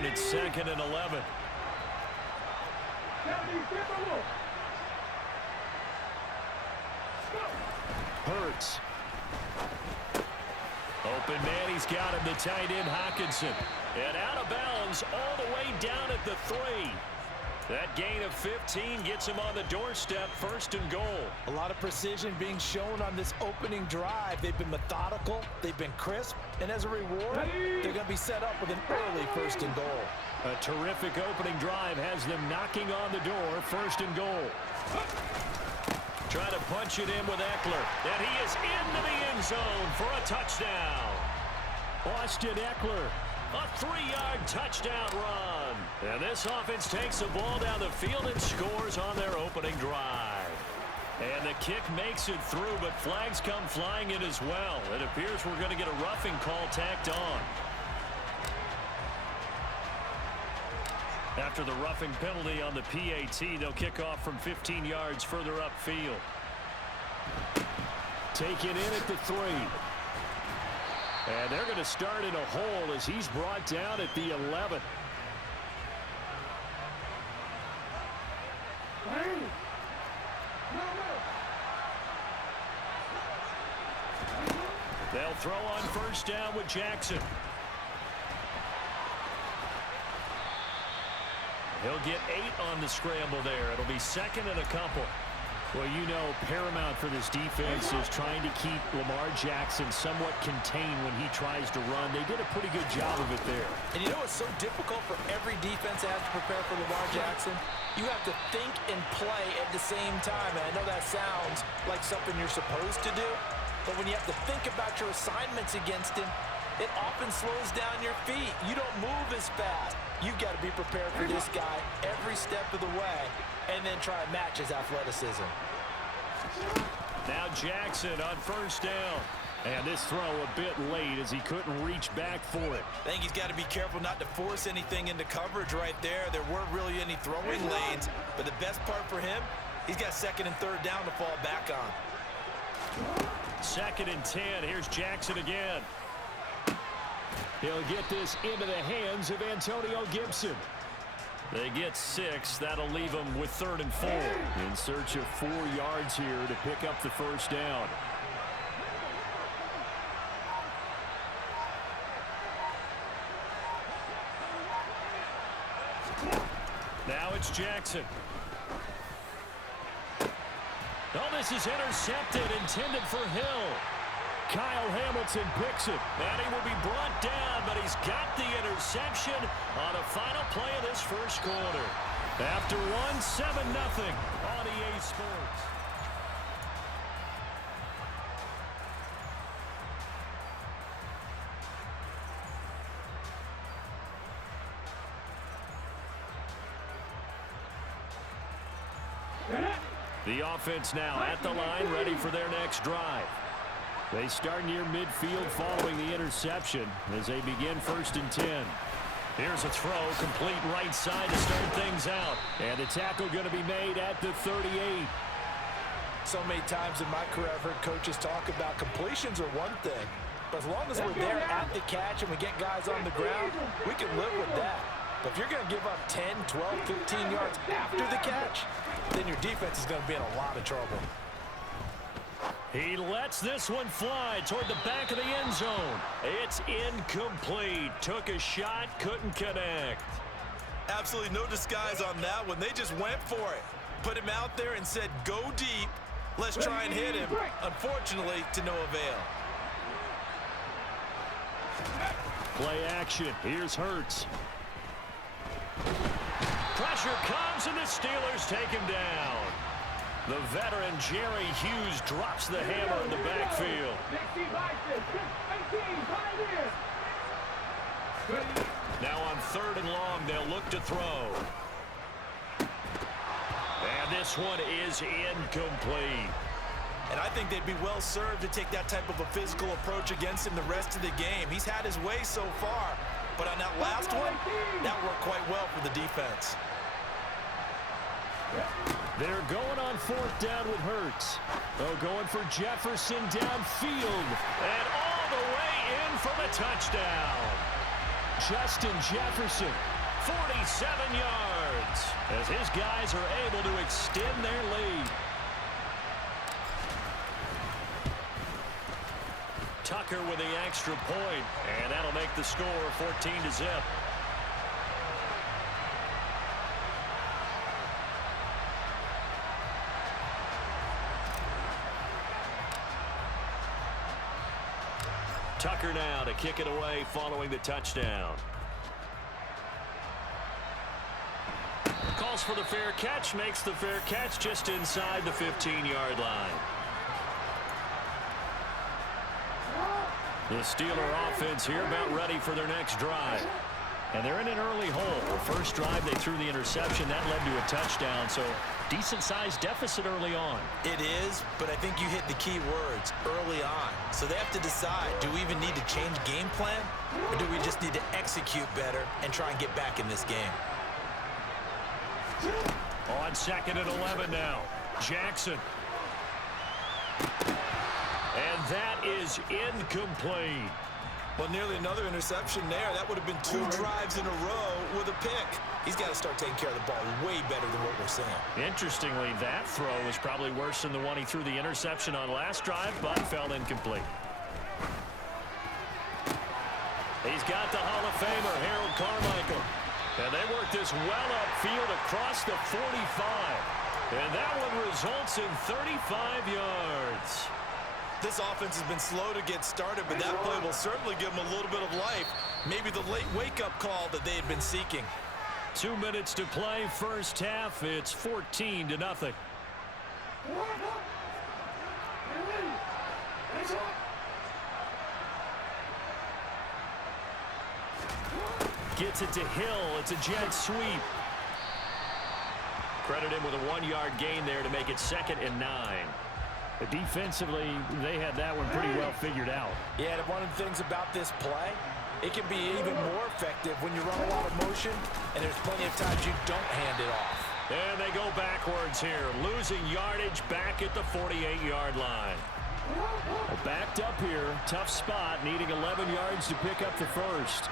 and it's 2nd and 11. Hurts. Open man, he's got him, the tight end Hockenson. And out of bounds all the way down at the 3. That gain of 15 gets him on the doorstep, 1st and goal. A lot of precision being shown on this opening drive. They've been methodical, they've been crisp, and as a reward, they're going to be set up with an early 1st and goal. A terrific opening drive has them knocking on the door, 1st and goal. Trying to punch it in with Eckler, and he is into the end zone for a touchdown. Austin Eckler, a 3-yard touchdown run. And this offense takes the ball down the field and scores on their opening drive. And the kick makes it through, but flags come flying in as well. It appears we're going to get a roughing call tacked on. After the roughing penalty on the PAT, they'll kick off from 15 yards further upfield. Taken in at the 3. And they're going to start in a hole as he's brought down at the 11. They'll throw on 1st down with Jackson. He'll get 8 on the scramble there. It'll be 2nd and a couple. Well, you know, paramount for this defense is trying to keep Lamar Jackson somewhat contained when he tries to run. They did a pretty good job of it there. And you know what's so difficult for every defense that has to prepare for Lamar Jackson? You have to think and play at the same time. And I know that sounds like something you're supposed to do, but when you have to think about your assignments against him, it often slows down your feet. You don't move as fast. You've got to be prepared for this guy every step of the way and then try and match his athleticism. Now Jackson on 1st down. And this throw a bit late as he couldn't reach back for it. I think he's got to be careful not to force anything into coverage right there. There weren't really any throwing lanes, but the best part for him, he's got 2nd and 3rd down to fall back on. 2nd and 10. Here's Jackson again. He'll get this into the hands of Antonio Gibson. They get 6. That'll leave them with 3rd and 4. In search of 4 yards here to pick up the 1st down. Now it's Jackson. Oh, this is intercepted, intended for Hill. Kyle Hamilton picks it, and he will be brought down, but he's got the interception on the final play of this 1st quarter. After 7-0 on EA Sports. The offense now at the line, ready for their next drive. They start near midfield following the interception as they begin 1st and 10. Here's a throw, complete right side to start things out. And the tackle going to be made at the 38. So many times in my career I've heard coaches talk about completions are one thing. But as long as we're there at the catch and we get guys on the ground, we can live with that. But if you're going to give up 10, 12, 15 yards after the catch, then your defense is going to be in a lot of trouble. He lets this one fly toward the back of the end zone. It's incomplete. Took a shot, couldn't connect. Absolutely no disguise on that one. They just went for it. Put him out there and said, go deep. Let's try and hit him. Unfortunately, to no avail. Play action. Here's Hurts. Pressure comes, and the Steelers take him down. The veteran Jerry Hughes drops the hammer in the backfield. Now on 3rd and long, they'll look to throw. And this one is incomplete. And I think they'd be well served to take that type of a physical approach against him the rest of the game. He's had his way so far, but on that last one, that worked quite well for the defense. They're going on 4th down with Hurts. Oh, going for Jefferson downfield. And all the way in for the touchdown. Justin Jefferson, 47 yards, as his guys are able to extend their lead. Tucker with the extra point, and that'll make the score 14-0. Tucker now to kick it away following the touchdown. Calls for the fair catch, makes the fair catch just inside the 15-yard line. The Steeler offense here about ready for their next drive. And they're in an early hole. The first drive, they threw the interception. That led to a touchdown, so decent-sized deficit early on. It is, but I think you hit the key words, early on. So they have to decide, do we even need to change game plan, or do we just need to execute better and try and get back in this game? On 2nd and 11 now. Jackson. And that is incomplete. Well, nearly another interception there. That would have been 2 drives in a row with a pick. He's got to start taking care of the ball way better than what we're seeing. Interestingly, that throw was probably worse than the one he threw the interception on last drive, but fell incomplete. He's got the Hall of Famer, Harold Carmichael. And they work this well upfield across the 45. And that one results in 35 yards. This offense has been slow to get started, but that play will certainly give them a little bit of life. Maybe the late wake-up call that they had been seeking. 2 minutes to play, first half. It's 14-0. Gets it to Hill. It's a jet sweep. Credit him with a 1-yard gain there to make it 2nd and 9. Defensively, they had that one pretty well figured out. Yeah, and one of the things about this play, it can be even more effective when you run a lot of motion, and there's plenty of times you don't hand it off. And they go backwards here, losing yardage back at the 48-yard line. Well, backed up here, tough spot, needing 11 yards to pick up the first.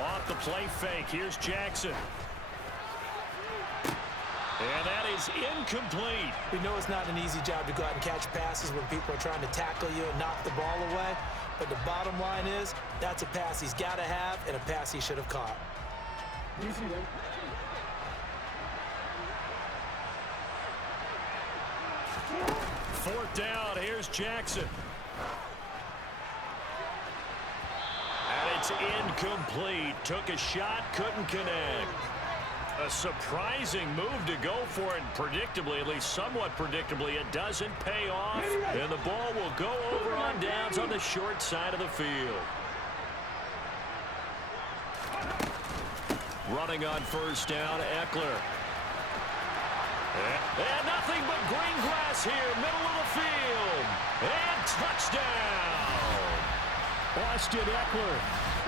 Off the play fake, here's Jackson. And that is incomplete. We know it's not an easy job to go out and catch passes when people are trying to tackle you and knock the ball away. But the bottom line is, that's a pass he's got to have and a pass he should have caught. Fourth down, here's Jackson. And it's incomplete. Took a shot, couldn't connect. A surprising move to go for it. Predictably, at least somewhat predictably, it doesn't pay off. And the ball will go over on downs on the short side of the field. Running on first down, Eckler. And nothing but green grass here, middle of the field. And touchdown. Austin Eckler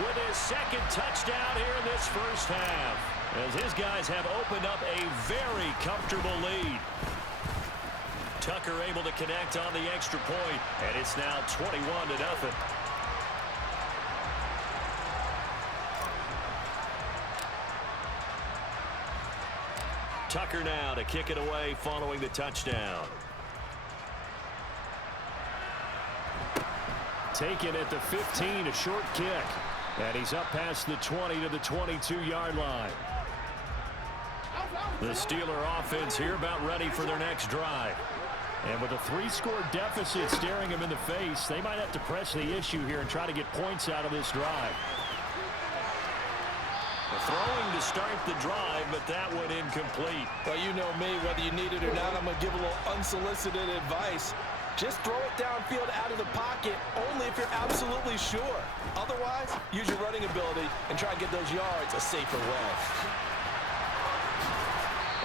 with his 2nd touchdown here in this first half, as his guys have opened up a very comfortable lead. Tucker able to connect on the extra point, and it's now 21-0. Tucker now to kick it away following the touchdown. Taken at the 15, a short kick. And he's up past the 20 to the 22-yard line. The Steeler offense here about ready for their next drive. And with a 3-score deficit staring him in the face, they might have to press the issue here and try to get points out of this drive. Throwing to start the drive, but that one incomplete. Well, you know me, whether you need it or not, I'm going to give a little unsolicited advice. Just throw it downfield out of the pocket only if you're absolutely sure. Otherwise, use your running ability and try and get those yards a safer way.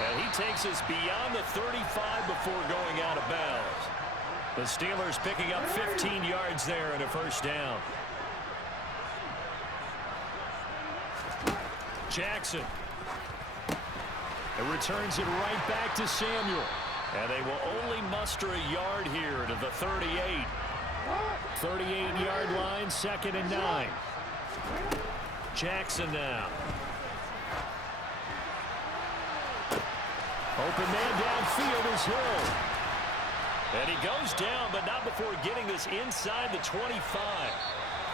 And he takes us beyond the 35 before going out of bounds. The Steelers picking up 15 yards there and a first down. It returns it right back to Samuel. And they will only muster a yard here to the 38. 38-yard line, 2nd and 9. Jackson now. Open man downfield is Hill. And he goes down, but not before getting this inside the 25.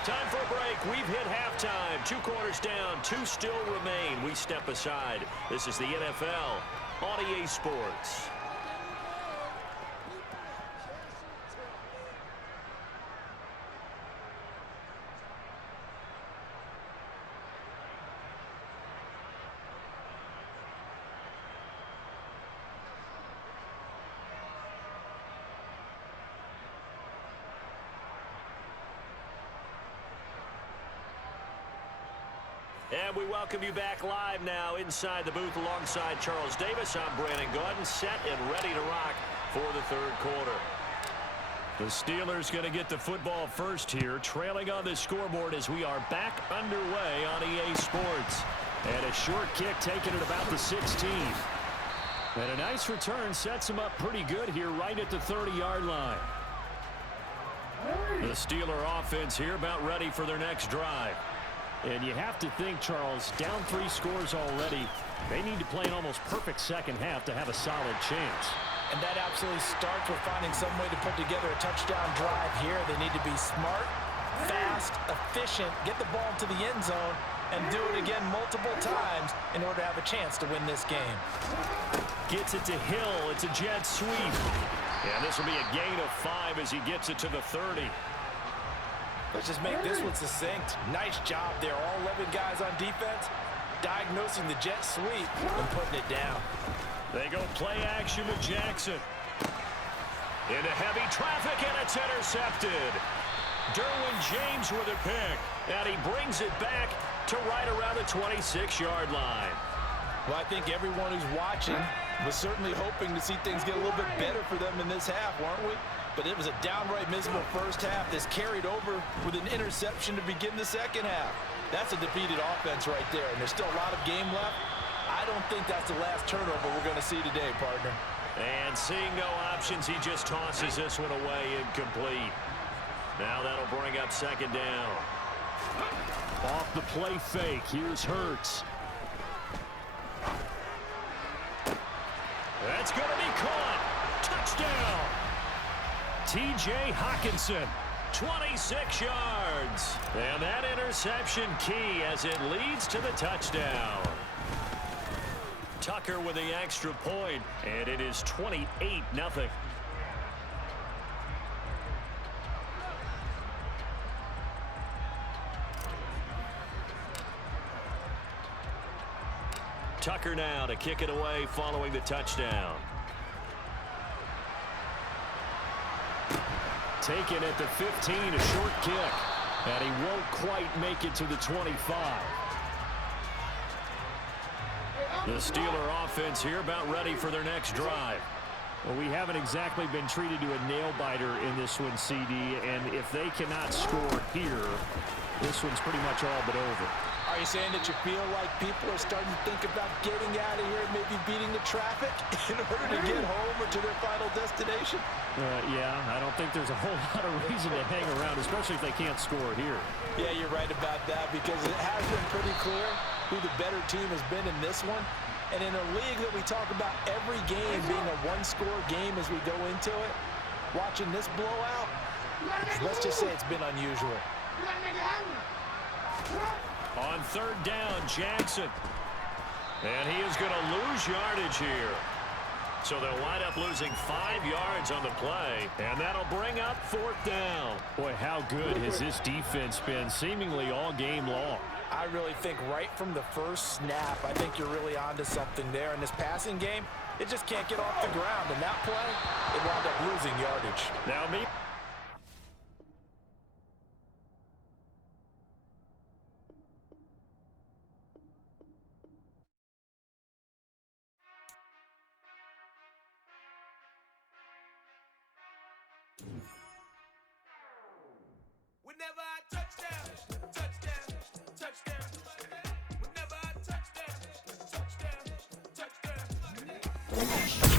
Time for a break. We've hit halftime. 2 quarters down. 2 still remain. We step aside. This is the NFL on EA Sports. And we welcome you back live now inside the booth alongside Charles Davis. I'm Brandon Gaudin, set and ready to rock for the 3rd quarter. The Steelers going to get the football first here, trailing on the scoreboard as we are back underway on EA Sports. And a short kick taken at about the 16. And a nice return sets them up pretty good here right at the 30-yard line. The Steeler offense here about ready for their next drive. And you have to think, Charles, down 3 scores already. They need to play an almost perfect second half to have a solid chance. And that absolutely starts with finding some way to put together a touchdown drive here. They need to be smart, fast, efficient, get the ball to the end zone, and do it again multiple times in order to have a chance to win this game. Gets it to Hill. It's a jet sweep. And this will be a gain of 5 as he gets it to the 30. Let's just make this one succinct. Nice job there. All 11 guys on defense diagnosing the jet sweep and putting it down. They go play action with Jackson. Into heavy traffic, and it's intercepted. Derwin James with a pick. And he brings it back to right around the 26-yard line. Well, I think everyone who's watching was certainly hoping to see things get a little bit better for them in this half, weren't we? But it was a downright miserable first half that's carried over with an interception to begin the second half. That's a defeated offense right there, and there's still a lot of game left. I don't think that's the last turnover we're going to see today, partner. And seeing no options, he just tosses this one away incomplete. Now that'll bring up 2nd down. Off the play fake, here's Hurts. That's going to be caught. Touchdown. T.J. Hockenson, 26 yards. And that interception key as it leads to the touchdown. Tucker with the extra point, and it is 28-0. Tucker now to kick it away following the touchdown. Taken at the 15, a short kick. And he won't quite make it to the 25. The Steeler offense here about ready for their next drive. Well, we haven't exactly been treated to a nail-biter in this one, CD. And if they cannot score here, this one's pretty much all but over. Are you saying that you feel like people are starting to think about getting out of here and maybe beating the traffic in order to get home or to their final destination? Yeah, I don't think there's a whole lot of reason to hang around, especially if they can't score here. Yeah, you're right about that because it has been pretty clear who the better team has been in this one. And in a league that we talk about every game being a one-score game as we go into it, watching this blowout, let's just say it's been unusual. On 3rd down, Jackson. And he is going to lose yardage here. So they'll wind up losing 5 yards on the play. And that'll bring up 4th down. Boy, how good has this defense been seemingly all game long? I really think right from the first snap, I think you're really onto something there. In this passing game, it just can't get off the ground. And that play, it wound up losing yardage. Now me. Whenever I touchdown, touchdown, touchdown. Whenever I touchdown, touchdown, touchdown. touchdown.